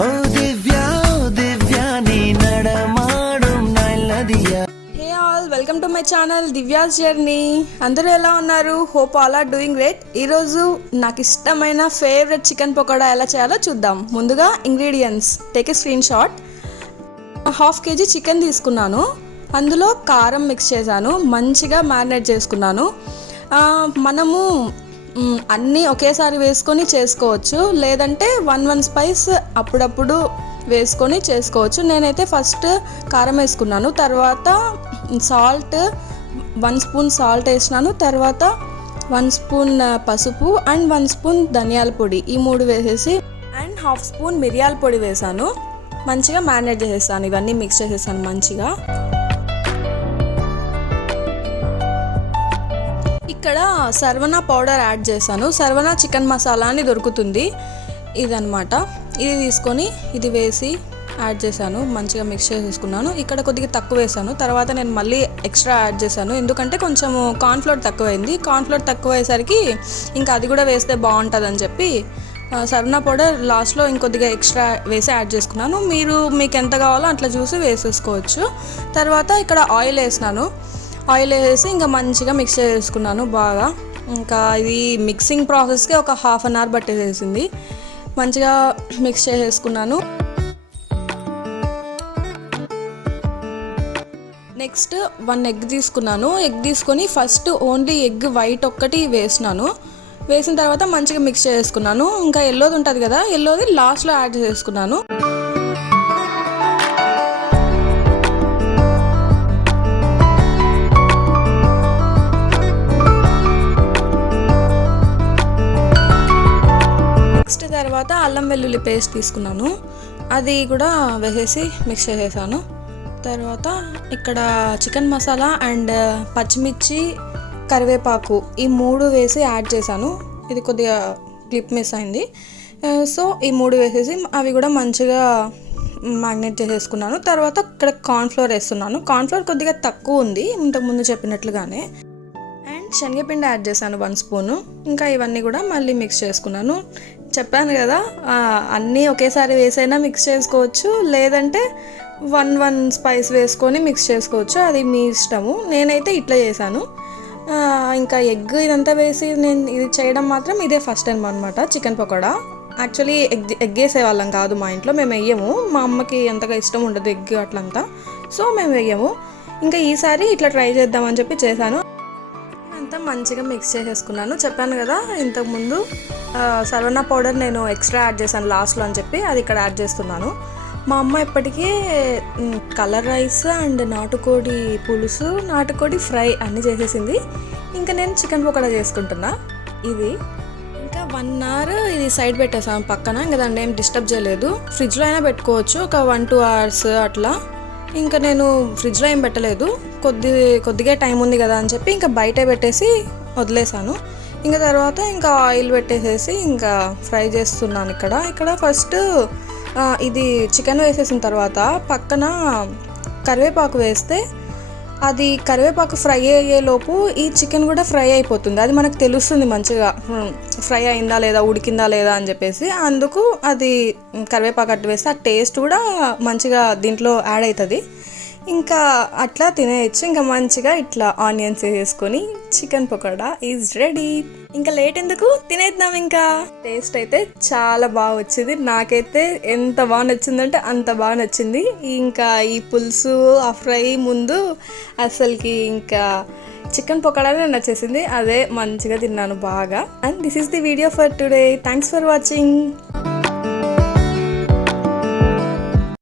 ఓ దివ్యా నీ నడమాడం నల్లదియా. Hey all, welcome to my channel Divya's journey. అందరూ ఎలా ఉన్నారు? Hope all are doing great. ఈరోజు నాకు ఇష్టమైన ఫేవరెట్ చికెన్ పకోడా ఎలా చేయాలో చూద్దాం. ముందుగా ingredients take a screen shot. 1/2 kg chicken తీసుకున్నాను. అందులో కారం మిక్స్ చేశాను, మంచిగా మ్యారినేట్ చేసుకున్నాను. మనము అన్నీ ఒకేసారి వేసుకొని చేసుకోవచ్చు, లేదంటే వన్ స్పైస్ అప్పుడప్పుడు వేసుకొని చేసుకోవచ్చు. నేనైతే ఫస్ట్ కారం వేసుకున్నాను, తర్వాత సాల్ట్ 1 స్పూన్ సాల్ట్ వేసినాను, తర్వాత 1 స్పూన్ పసుపు అండ్ 1 స్పూన్ ధనియాల పొడి, ఈ 3 వేసేసి అండ్ 1/2 స్పూన్ మిరియాల పొడి వేసాను. మంచిగా మ్యారినేట్ చేసేసాను, ఇవన్నీ మిక్స్ చేసేసాను మంచిగా. ఇక్కడ సర్వనా పౌడర్ యాడ్ చేశాను. సర్వనా చికెన్ మసాలా అని దొరుకుతుంది, ఇదనమాట. ఇది తీసుకొని ఇది వేసి యాడ్ చేశాను, మంచిగా మిక్స్ చేసేసుకున్నాను. ఇక్కడ కొద్దిగా తక్కువ వేసాను, తర్వాత నేను మళ్ళీ ఎక్స్ట్రా యాడ్ చేశాను, ఎందుకంటే కొంచెం కార్న్ఫ్లోర్ తక్కువైంది. కార్న్ఫ్లోర్ తక్కువ అయ్యేసరికి ఇంకా అది కూడా వేస్తే బాగుంటుందని చెప్పి సర్వనా పౌడర్ లాస్ట్లో ఇంకొద్దిగా ఎక్స్ట్రా వేసి యాడ్ చేసుకున్నాను. మీకు ఎంత కావాలో అట్లా చూసి వేసేసుకోవచ్చు. తర్వాత ఇక్కడ ఆయిల్ వేసినాను. ఆయిల్ వేసి ఇంకా మంచిగా మిక్స్ చేసుకున్నాను బాగా. ఇంకా ఇది మిక్సింగ్ ప్రాసెస్కి ఒక 1/2 అవర్ పట్టేసేసింది. మంచిగా మిక్స్ చేసేసుకున్నాను. నెక్స్ట్ 1 ఎగ్ తీసుకున్నాను. ఎగ్ తీసుకొని ఫస్ట్ ఓన్లీ ఎగ్ వైట్ ఒక్కటి వేసినాను. వేసిన తర్వాత మంచిగా మిక్స్ చేసుకున్నాను. ఇంకా ఎల్లోది ఉంటుంది కదా, ఎల్లోది లాస్ట్లో యాడ్ చేసుకున్నాను. తర్వాత అల్లం వెల్లుల్లి పేస్ట్ తీసుకున్నాను, అది కూడా వేసేసి మిక్స్ చేసేసాను. తర్వాత ఇక్కడ చికెన్ మసాలా అండ్ పచ్చిమిర్చి, కరివేపాకు, ఈ 3 వేసి యాడ్ చేశాను. ఇది కొద్దిగా క్లిప్ మిస్ అయింది. సో ఈ 3 వేసేసి అవి కూడా మంచిగా మ్యారినేట్ చేసేసుకున్నాను. తర్వాత ఇక్కడ కార్న్ఫ్లోర్ వేస్తున్నాను. కార్న్ఫ్లోర్ కొద్దిగా తక్కువ ఉంది ఇంతకుముందు చెప్పినట్లుగానే. అండ్ శనగపిండి యాడ్ చేశాను 1 స్పూను. ఇంకా ఇవన్నీ కూడా మళ్ళీ మిక్స్ చేసుకున్నాను. చెప్పాను కదా, అన్నీ ఒకేసారి వేసైనా మిక్స్ చేసుకోవచ్చు, లేదంటే వన్ స్పైస్ వేసుకొని మిక్స్ చేసుకోవచ్చు, అది మీ ఇష్టము. నేనైతే ఇట్లా చేశాను. ఇంకా ఎగ్ ఇదంతా వేసి నేను ఇది చేయడం మాత్రం ఇదే ఫస్ట్ టైం అనమాట చికెన్ పకోడా. యాక్చువల్లీ ఎగ్ వేసేవాళ్ళం కాదు మా ఇంట్లో, మేము వేయము. మా అమ్మకి అంతగా ఇష్టం ఉండదు ఎగ్ అట్లంతా, సో మేము వేయము. ఇంకా ఈసారి ఇట్లా ట్రై చేద్దామని చెప్పి చేశాను. అంతా మంచిగా మిక్స్ చేసేసుకున్నాను. చెప్పాను కదా ఇంతకుముందు సర్వనా పౌడర్ నేను ఎక్స్ట్రా యాడ్ చేశాను లాస్ట్లో అని చెప్పి, అది ఇక్కడ యాడ్ చేస్తున్నాను. మా అమ్మ ఇప్పటికీ కలర్ రైస్ అండ్ నాటుకోడి పులుసు, నాటుకోడి ఫ్రై అన్నీ చేసేసింది. ఇంకా నేను చికెన్ పకోడా చేసుకుంటున్నా. ఇది ఇంకా 1 అవర్ ఇది సైడ్ పెట్టేసాను పక్కన. ఇంకా దాన్ని ఏం డిస్టర్బ్ చేయలేదు. ఫ్రిడ్జ్లో అయినా పెట్టుకోవచ్చు, ఒక 1-2 అవర్స్ అట్లా. ఇంకా నేను ఫ్రిడ్జ్లో ఏం పెట్టలేదు, కొద్దిగా టైం ఉంది కదా అని చెప్పి ఇంకా బయటే పెట్టేసి వదిలేసాను. ఇంకా తర్వాత ఇంకా ఆయిల్ పెట్టేసేసి ఇంకా ఫ్రై చేస్తున్నాను. ఇక్కడ ఫస్ట్ ఇది చికెన్ వేసేసిన తర్వాత పక్కన కరివేపాకు వేస్తే అది కరివేపాకు ఫ్రై అయ్యేలోపు ఈ చికెన్ కూడా ఫ్రై అయిపోతుంది. అది మనకు తెలుస్తుంది మంచిగా ఫ్రై అయిందా లేదా, ఉడికిందా లేదా అని చెప్పేసి. అందుకు అది కరివేపాకు అట్టు వేస్తే ఆ టేస్ట్ కూడా మంచిగా దీంట్లో యాడ్ అవుతుంది. ఇంకా అట్లా తినేయచ్చు. ఇంకా మంచిగా ఇట్లా ఆనియన్స్ వేసుకొని చికెన్ పకోడా ఈజ్ రెడీ. ఇంకా లేట్ ఎందుకు, తినేద్దాం. ఇంకా టేస్ట్ అయితే చాలా బాగా వచ్చింది. నాకైతే ఎంత బాగా నచ్చిందంటే అంత బాగా నచ్చింది. ఇంకా ఈ పులుసు ఆ ఫ్రై ముందు అసలుకి ఇంకా చికెన్ పకోడానే నచ్చేసింది. అదే మంచిగా తిన్నాను బాగా. And this is the video for today. Thanks for watching.